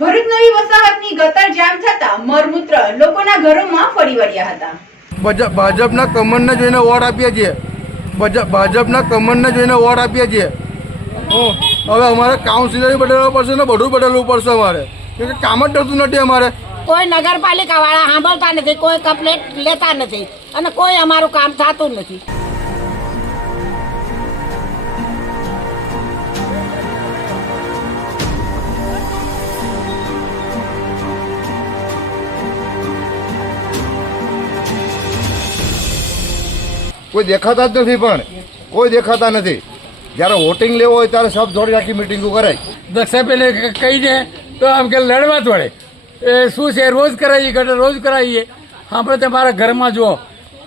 ભરૂચ નવી વસાહતની ગટર જામ થતા મરમૂત્ર લોકોના ઘરોમાં ફરી વળ્યા હતા. ભાજપ- ભાજપના કમળને જોઈને વોટ આપીએ છીએ ભાજપ- ભાજપના કમળને જોઈને વોટ આપીએ છીએ. હવે અમારે કાઉન્સિલર બદલવું પડશે ને બધું બદલવું પડશે અમારે. કેમ કે કામ જ થતું નથી અમારે. કોઈ નગરપાલિકા વાળા સાંભળતા નથી કોઈ કમ્પ્લેટ લેતા નથી અને કોઈ અમારું કામ થતું નથી. કોઈ દેખાતા જ નથી પણ કોઈ દેખાતા નથી. જ્યારે વોટિંગ લેવો હોય ત્યારે સબ જોડે આખી મિટિંગો કરાય. દક્ષા પેલે કહી દે તો આમ કે લડવા જ વળે એ શું છે? રોજ કરાવીએ ગટર રોજ કરાવીએ આપણે તમારા ઘરમાં જુઓ.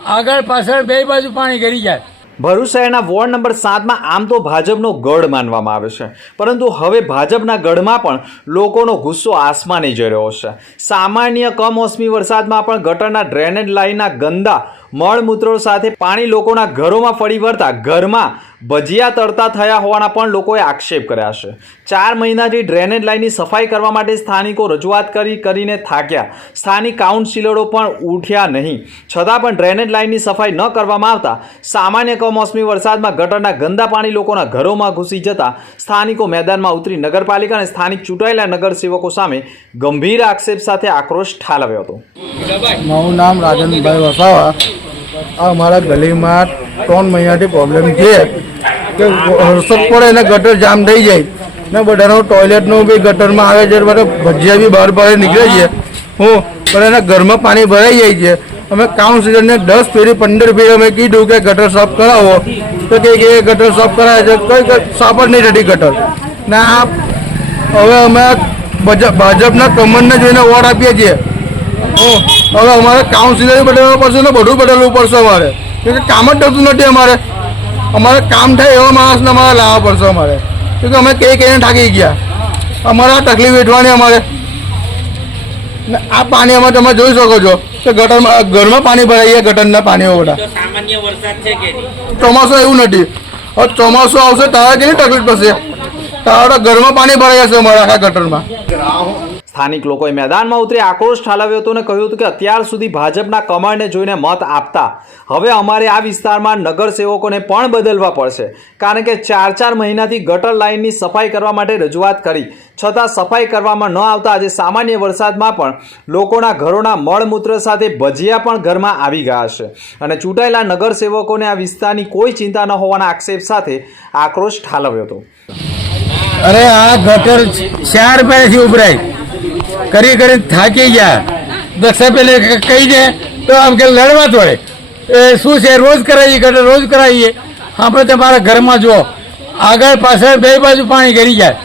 આગળ પાછળ બે બાજુ પાણી ગરી જાય. ભરૂચ શહેરના વોર્ડ નંબર સાતમાં આમ તો ભાજપનો ગઢ માનવામાં આવે છે. પરંતુ હવે ભાજપના ગઢમાં પણ લોકોનો ગુસ્સો આસમાને જઈ રહ્યો છે. સામાન્ય કમોસમી વરસાદમાં પણ ગટરના ડ્રેનેજ લાઇનના ગંદા મળમૂત્રો સાથે પાણી લોકોના ઘરોમાં ફરી વળતા ઘરમાં ભજીયા તરતા થયા હોવાના પણ લોકોએ આક્ષેપ કર્યા છે. ચાર મહિનાથી ડ્રેનેજ લાઇનની સફાઈ કરવા માટે સ્થાનિકો રજૂઆત કરી કરીને થાક્યા. સ્થાનિક કાઉન્સિલરો પણ ઉઠ્યા નહીં. છતાં પણ ડ્રેનેજ લાઇનની સફાઈ ન કરવામાં આવતા સામાન્ય કમોસમી વરસાદમાં ગટરના ગંદા પાણી લોકોના ઘરોમાં ઘૂસી જતા સ્થાનિકો મેદાનમાં ઉતરી નગરપાલિકા અને સ્થાનિક ચૂંટાયેલા નગરસેવકો સામે ગંભીર આક્ષેપ સાથે આક્રોશ ઠાલવ્યો હતો. મારું નામ રાજનભાઈ વસાવા. આ અમારા ગલીમાં ત્રણ મહિનાથી પ્રોબ્લેમ છે કે વરસાદ પડે ને ગટર જામ થઈ જાય. ને બધાનો ટોયલેટનું બી ગટરમાં આવે છે, બધા ભજીયા બી બહાર બહાર નીકળે છે. હું પણ એના ઘરમાં પાણી ભરાઈ જાય છે. અમે કાઉન્સિલરને દસ ફેરી, પંદર ફેરી અમે કીધું કે ગટર સાફ કરાવો. તો કે ગટર સાફ કરાવે છે, કઈ સાફ જ નહીં થતી ગટર. ને આ હવે અમે ભાજપ- ભાજપના કમરને જોઈને વોટ આપીએ છીએ. હવે અમારે કાઉન્સિલર બદલવું પડશે ને બધું બદલવું પડશે અમારે. કેમ કે કામ જ થતું નથી અમારે. અમારે કામ થાય એવા માણસને અમારે લાવવા પડશે અમારે. કેમ કે અમે કઈ કઈને થાકી ગયા. અમારે આ તકલીફ વેઠવાની અમારે. ને આ પાણી અમે તમે જોઈ શકો છો કે ગટરમાં ઘરમાં પાણી ભરાઈ ગયા ગટરના પાણીઓ બધા. સામાન્ય વરસાદ છે કે નહીં? ચોમાસું એવું નથી. હવે ચોમાસું આવશે તારા કેવી તકલીફ થશે? તારા ઘરમાં પાણી ભરાઈ જશે અમારા આખા ગટરમાં. સ્થાનિક લોકોએ મેદાનમાં ઉતરી આક્રોશ ઠાલવ્યો હતો અને કહ્યું હતું કે અત્યાર સુધી ભાજપના કમળને જોઈને મત આપતા. હવે અમારે આ વિસ્તારમાં નગરસેવકોને પણ બદલવા પડશે. કારણ કે ચાર ચાર મહિનાથી ગટર લાઇનની સફાઈ કરવા માટે રજૂઆત કરી. છતાં સફાઈ કરવામાં ન આવતા આજે સામાન્ય વરસાદમાં પણ લોકોના ઘરોના મળમૂત્ર સાથે ભજીયા પણ ઘરમાં આવી ગયા છે. અને ચૂંટાયેલા નગરસેવકોને આ વિસ્તારની કોઈ ચિંતા ન હોવાના આક્ષેપ સાથે આક્રોશ ઠાલવ્યો હતો. અરે આ ગટર ચાર પહેલેથી ઉભરાય. કરી કરીને થાકી ગયા. દક્ષા પેલે કહી દે તો આમ કે લડવા એ શું છે રોજ કરાવીએ ગટર રોજ કરાવીએ આપણે તમારા ઘરમાં જુઓ. આગળ પાછળ બે બાજુ પાણી ગરી જાય.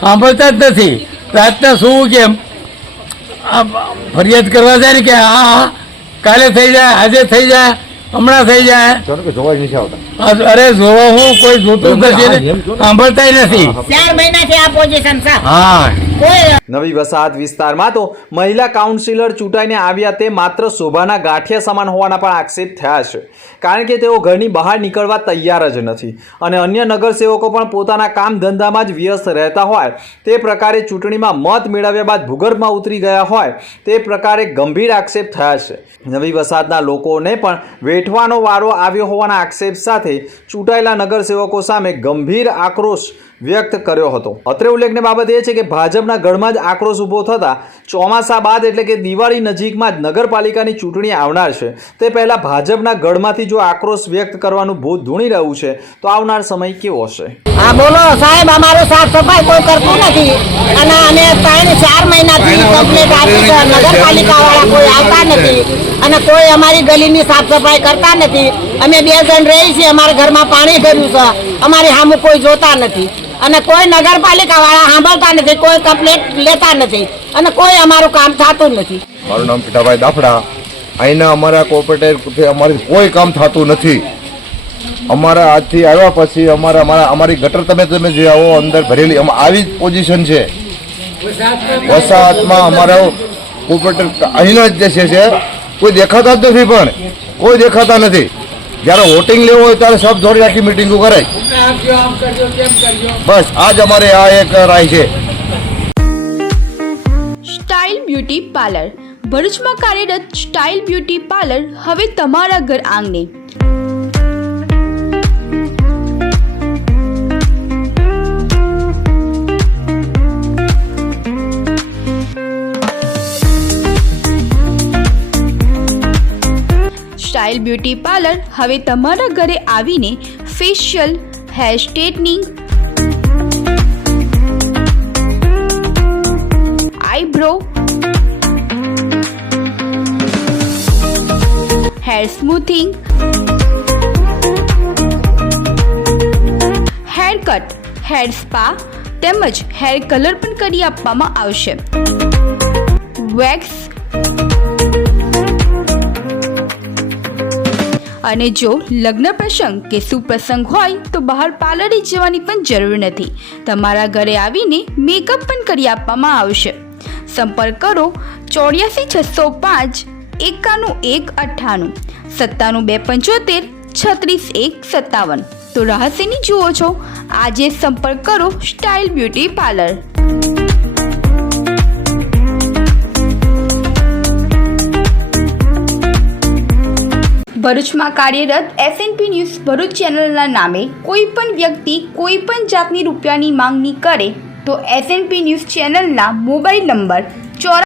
સાંભળતા જ નથી. રાતના શું કેમ? આ ફરિયાદ કરવા જાય ને કે હા હા કાલે થઈ જાય આજે થઈ જાય હમણાં થઈ જાય. અરે જોવા જ નથી આવતા. અ- અરે જોવો હું કોઈ જોતું નથી સાંભળતા સાંભળતાય નથી. ચાર મહિનાથી આ પોઝિશન હા. નવી વસાહત વિસ્તારમાં તો મહિલા કાઉન્સિલર ચૂંટાઈને આવ્યા તે માત્ર શોભાના ગાંઠિયા સમાન હોવાના પણ આક્ષેપ થયા છે. કારણ કે તેઓ ઘરની બહાર નીકળવા તૈયાર જ નથી અને અન્ય નગરસેવકો પણ પોતાના કામ ધંધામાં જ વ્યસ્ત રહેતા હોય. તે પ્રકારે ચૂંટણીમાં મત મેળવ્યા બાદ ભૂગર્ભમાં ઉતરી ગયા હોય તે પ્રકારે ગંભીર આક્ષેપ થયા છે. નવી વસાહતના લોકોને પણ વેઠવાનો વારો આવ્યો હોવાના આક્ષેપ સાથે ચૂંટાયેલા નગરસેવકો સામે ગંભીર આક્રોશ વ્યક્ત કર્યો હતો. અત્રે ઉલ્લેખની બાબત એ છે કે ભાજપના ગઢમાં જ આક્રોશ ઊભો થતા ચોમાસા બાદ એટલે કે દિવાળી નજીકમાં જ નગરપાલિકાની ચૂંટણી આવનાર છે. તે પહેલાં ભાજપના ગઢમાંથી જો આક્રોશ વ્યક્ત કરવાનું ભૂત ધૂણી રહ્યું છે તો આવનાર સમય કેવો હશે? હા બોલો સાહેબ અમારું સાફ સફાઈ કોઈ કરતું નથી. અને અમે ત્રણ ચાર મહિનાથી કમ્પ્લેટ આપી છે નગરપાલિકા વાળા કોઈ આવતા નથી. અને કોઈ અમારી ગલીની સાફ સફાઈ કરતા નથી. અમે બે જણ રહી છીએ અમારા ઘરમાં પાણી ભર્યું છે. અમારી સામે કોઈ જોતા નથી. અને કોઈ નગરપાલિકા વાળા સાંભળતા નથી, કોઈ કમ્પ્લેટ લેતા નથી અને કોઈ અમારું કામ થતું નથી. મારું નામ પીઠાભાઈ દાફડા. અહીંના અમારા કોર્પોરેટર અમારી કોઈ કામ થતું નથી. અમારા આજથી આવ્યા પછી અમારા અમારા અમારી ગટર તમે તમે જે આવો અંદર ભરેલી આવી જ પોઝિશન છે. વસાહતમાં અમારો કોર્પોરેટર અહીંનો જ જે છે, કોઈ દેખાતા જ નથી પણ. કોઈ દેખાતા નથી. જ્યારે વોટિંગ લેવું હોય ત્યારે સબ જોડી આખી મિટિંગો કરાય. બસ, આજ અમારે આ એક રાય છે. સ્ટાઇલ બ્યુટી પાર્લર ભરૂચમાં કાર્યરત સ્ટાઇલ બ્યુટી પાર્લર હવે તમારા ઘર આંગણે. સ્ટાઇલ બ્યુટી પાર્લર હવે તમારા ઘરે આવીને facial hair straightening eyebrow hair smoothing hair cut hair spa તેમજ હેર કલર પણ કરી આપવામાં આવશે. વેક્સ અને જો લગ્ન પ્રસંગ કે સુપ્રસંગ હોય તો બહાર પાર્લરે જવાની પણ જરૂર નથી. તમારા ઘરે આવીને મેકઅપ પણ કરી આપવામાં આવશે. સંપર્ક કરો ચોર્યાસી છસો પાંચ એકાનું એક અઠ્ઠાણું સત્તાણું બે પંચોતેર છત્રીસ એક સત્તાવન. તો રહસ્યની જુઓ છો. આજે સંપર્ક કરો સ્ટાઇલ બ્યુટી પાર્લર. ભરૂચમાં કાર્યરત એસએનપી ન્યૂઝ ભરૂચ ચેનલના નામે કોઈ પણ વ્યક્તિ કોઈ પણ જાતની રૂપિયાની માંગણી કરે તો એસએનપી ન્યૂઝ ચેનલના મોબાઈલ નંબર